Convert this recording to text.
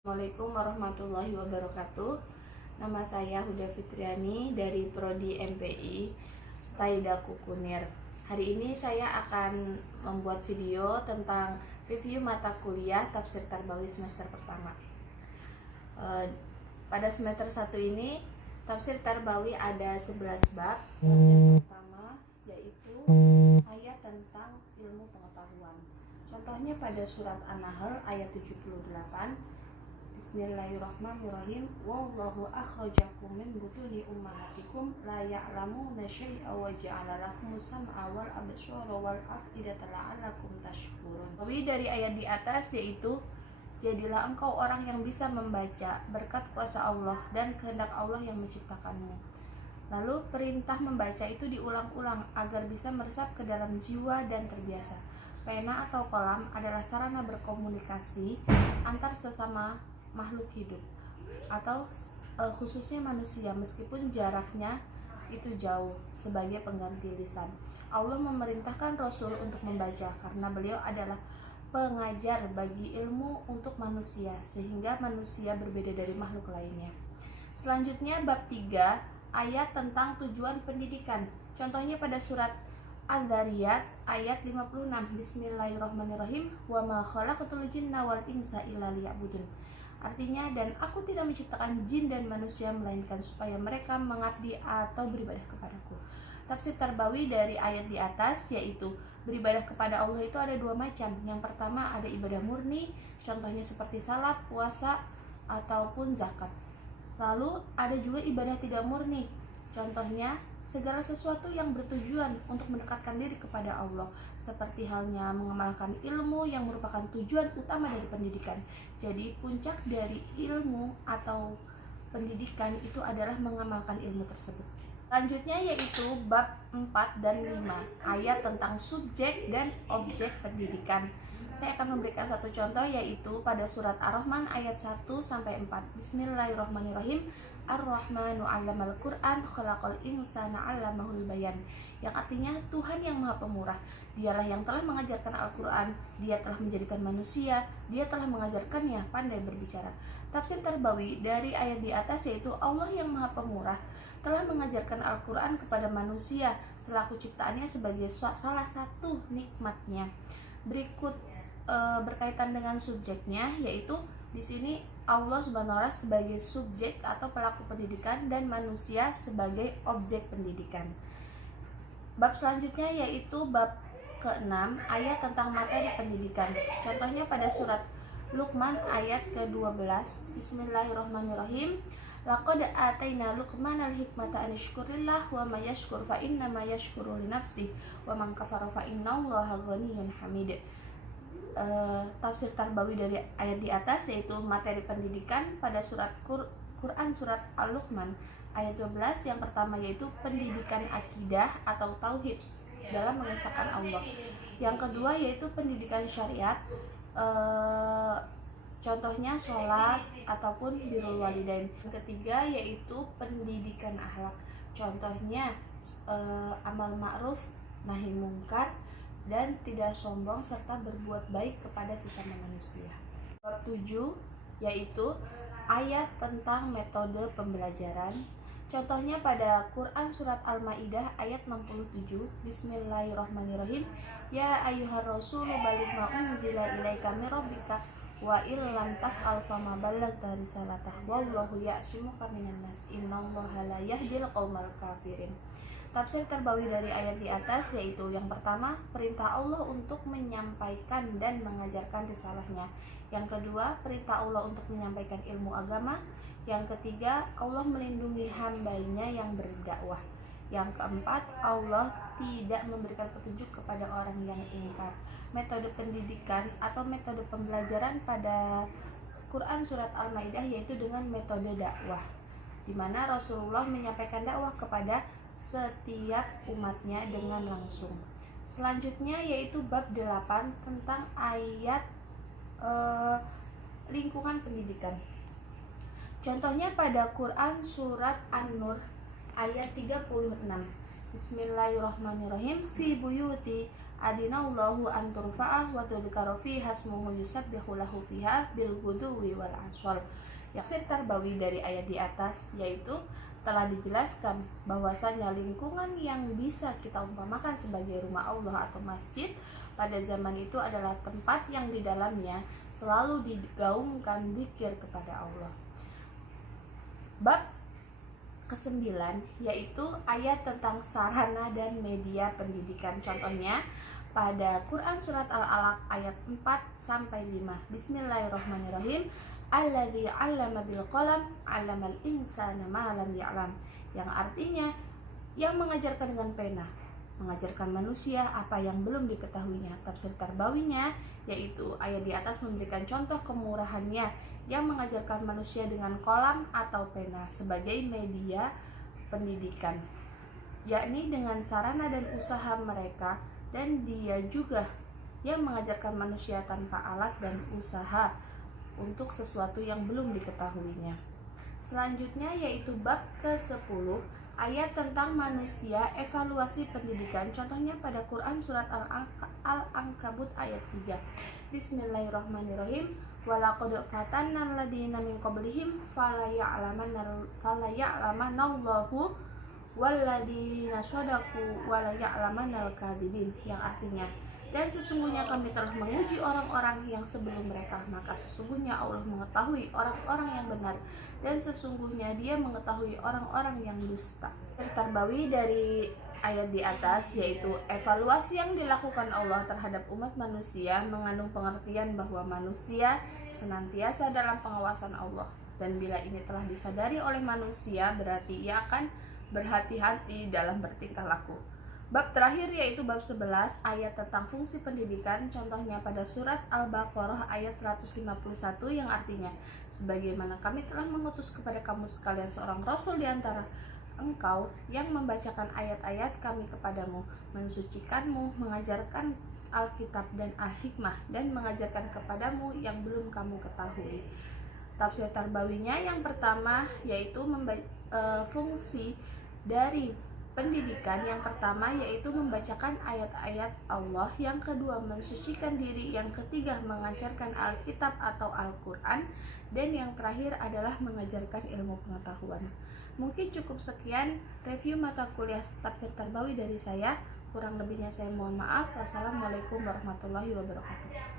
Assalamualaikum warahmatullahi wabarakatuh. Nama saya Huda Fitriani dari Prodi MPI Staida Kukunir. Hari ini saya akan membuat video tentang review mata kuliah Tafsir Tarbawi semester pertama. Pada semester 1 ini Tafsir Tarbawi ada 11 bab. Yang pertama yaitu ayat tentang ilmu pengetahuan. Contohnya pada surat An-Nahl ayat 78. Bismillahirrahmanirrahim. Wallahu akhrajakum min butuni ummahatikum la ya'lamuna syai'a wa ja'ala lakumus sam'a wal absara wal af'idata la'allakum tashkurun. Dari ayat di atas yaitu jadilah engkau orang yang bisa membaca berkat kuasa Allah dan kehendak Allah yang menciptakanmu. Lalu perintah membaca itu diulang-ulang agar bisa meresap ke dalam jiwa dan terbiasa. Pena atau kolam adalah sarana berkomunikasi antar sesama makhluk hidup atau khususnya manusia meskipun jaraknya itu jauh sebagai pengganti lisan. Allah memerintahkan Rasul untuk membaca karena beliau adalah pengajar bagi ilmu untuk manusia sehingga manusia berbeda dari makhluk lainnya. Selanjutnya bab 3 ayat tentang tujuan pendidikan. Contohnya pada surat Al-Dhariyat ayat 56. Bismillahirrahmanirrahim. Wa ma khalaqatul jinna wal insa illa liya'budun. Artinya, dan aku tidak menciptakan jin dan manusia melainkan supaya mereka mengabdi atau beribadah kepadaku. Tafsir Tarbawi dari ayat di atas yaitu beribadah kepada Allah itu ada dua macam. Yang pertama ada ibadah murni, contohnya seperti salat, puasa, ataupun zakat. Lalu ada juga ibadah tidak murni, contohnya segala sesuatu yang bertujuan untuk mendekatkan diri kepada Allah, seperti halnya mengamalkan ilmu yang merupakan tujuan utama dari pendidikan. Jadi puncak dari ilmu atau pendidikan itu adalah mengamalkan ilmu tersebut. Selanjutnya yaitu bab 4 dan 5 ayat tentang subjek dan objek pendidikan. Saya akan memberikan satu contoh yaitu pada surat Ar-Rahman ayat 1-4. Bismillahirrahmanirrahim. Ar-Rahmanu 'allamal Qur'an khalaqal insana 'allamahul bayan. Yang artinya Tuhan yang Maha Pemurah, Dialah yang telah mengajarkan Al-Qur'an, Dia telah menjadikan manusia, Dia telah mengajarkannya pandai berbicara. Tafsir Tarbawi dari ayat di atas yaitu Allah yang Maha Pemurah telah mengajarkan Al-Qur'an kepada manusia selaku ciptaannya sebagai salah satu nikmatnya. Berikut berkaitan dengan subjeknya yaitu di sini Allah Subhanahu wa taala sebagai subjek atau pelaku pendidikan dan manusia sebagai objek pendidikan. Bab selanjutnya yaitu bab ke-6 ayat tentang materi pendidikan. Contohnya pada surat Luqman ayat ke-12. Bismillahirrahmanirrahim. Laqad ataina Luqmanal hikmata an yashkurillah wa may yashkur fa innama yashkuru li nafsihi wa man kafara fa innallaha ghaniyyun hamid. Tafsir Tarbawi dari ayat di atas yaitu materi pendidikan pada surat Quran surat Al-Luqman ayat 12. Yang pertama yaitu pendidikan akidah atau tauhid dalam mengesahkan Allah. Yang kedua yaitu pendidikan syariat, contohnya sholat ataupun birrul walidain. Yang ketiga yaitu pendidikan akhlak, contohnya amal ma'ruf nahi mungkar dan tidak sombong serta berbuat baik kepada sesama manusia. Bab 7 yaitu ayat tentang metode pembelajaran. Contohnya pada Quran surat Al-Maidah ayat 67. Bismillahirrahmanirrahim. Ya ayyuhar rasulu baligh ma unzila ilaika mir rabbika wa illam taf'al fama ballaghta risalatah wallahu ya'simuka minan nas innallaha la yahdil qaumal kafirin. Tafsir Tarbawi dari ayat di atas yaitu yang pertama perintah Allah untuk menyampaikan dan mengajarkan risalahnya. Yang kedua perintah Allah untuk menyampaikan ilmu agama. Yang ketiga Allah melindungi hambanya yang berdakwah. Yang keempat Allah tidak memberikan petunjuk kepada orang yang ingkar. Metode pendidikan atau metode pembelajaran pada Quran surat Al-Maidah yaitu dengan metode dakwah, di mana Rasulullah menyampaikan dakwah kepada setiap umatnya dengan langsung. Selanjutnya yaitu bab 8 tentang ayat lingkungan pendidikan. Contohnya pada Quran surat An-Nur ayat 36. Bismillahirrahmanirrahim. Fi buyuti adinallahu an turfa'ah wa tudhkara fiha ismuhu yusabbihu lahu fiha bil ghuduwi wal ashal. Tafsir Tarbawi dari ayat di atas yaitu telah dijelaskan bahwasanya lingkungan yang bisa kita umpamakan sebagai rumah Allah atau masjid pada zaman itu adalah tempat yang di dalamnya selalu digaungkan zikir kepada Allah. Bab ke-9 yaitu ayat tentang sarana dan media pendidikan. Contohnya pada Quran surat Al-Alaq ayat 4 sampai 5. Bismillahirrahmanirrahim. Alladzi 'allama bil qalam 'allamal insana ma lam ya'lam. Yang artinya yang mengajarkan dengan pena, mengajarkan manusia apa yang belum diketahuinya. Tafsir Tarbawinya yaitu ayat di atas memberikan contoh kemurahannya yang mengajarkan manusia dengan kolam atau pena sebagai media pendidikan, yakni dengan sarana dan usaha mereka, dan dia juga yang mengajarkan manusia tanpa alat dan usaha untuk sesuatu yang belum diketahuinya. Selanjutnya yaitu bab ke-10 ayat tentang manusia, evaluasi pendidikan. Contohnya pada Quran surat Al-Ankabut ayat 3. Bismillahirrahmanirrahim. Walaqad fatanna alladziina min qablihim falaya'lamanallahu walladziina shadaqu wa laya'lamanal kadzibin. Yang artinya, dan sesungguhnya kami telah menguji orang-orang yang sebelum mereka, maka sesungguhnya Allah mengetahui orang-orang yang benar, dan sesungguhnya Dia mengetahui orang-orang yang dusta. Tarbawi dari ayat di atas yaitu evaluasi yang dilakukan Allah terhadap umat manusia mengandung pengertian bahwa manusia senantiasa dalam pengawasan Allah, dan bila ini telah disadari oleh manusia berarti ia akan berhati-hati dalam bertingkah laku. Bab terakhir yaitu bab 11 ayat tentang fungsi pendidikan. Contohnya pada surat Al-Baqarah ayat 151 yang artinya, sebagaimana kami telah mengutus kepada kamu sekalian seorang rasul di antara engkau yang membacakan ayat-ayat kami kepadamu, mensucikanmu, mengajarkan Alkitab dan Al-Hikmah, dan mengajarkan kepadamu yang belum kamu ketahui. Tafsir Tarbawinya yang pertama yaitu fungsi dari pendidikan. Yang pertama yaitu membacakan ayat-ayat Allah, yang kedua mensucikan diri, yang ketiga mengajarkan Alkitab atau Al-Quran, dan yang terakhir adalah mengajarkan ilmu pengetahuan. Mungkin cukup sekian review mata kuliah Tafsir Tarbawi dari saya. Kurang lebihnya saya mohon maaf. Wassalamualaikum warahmatullahi wabarakatuh.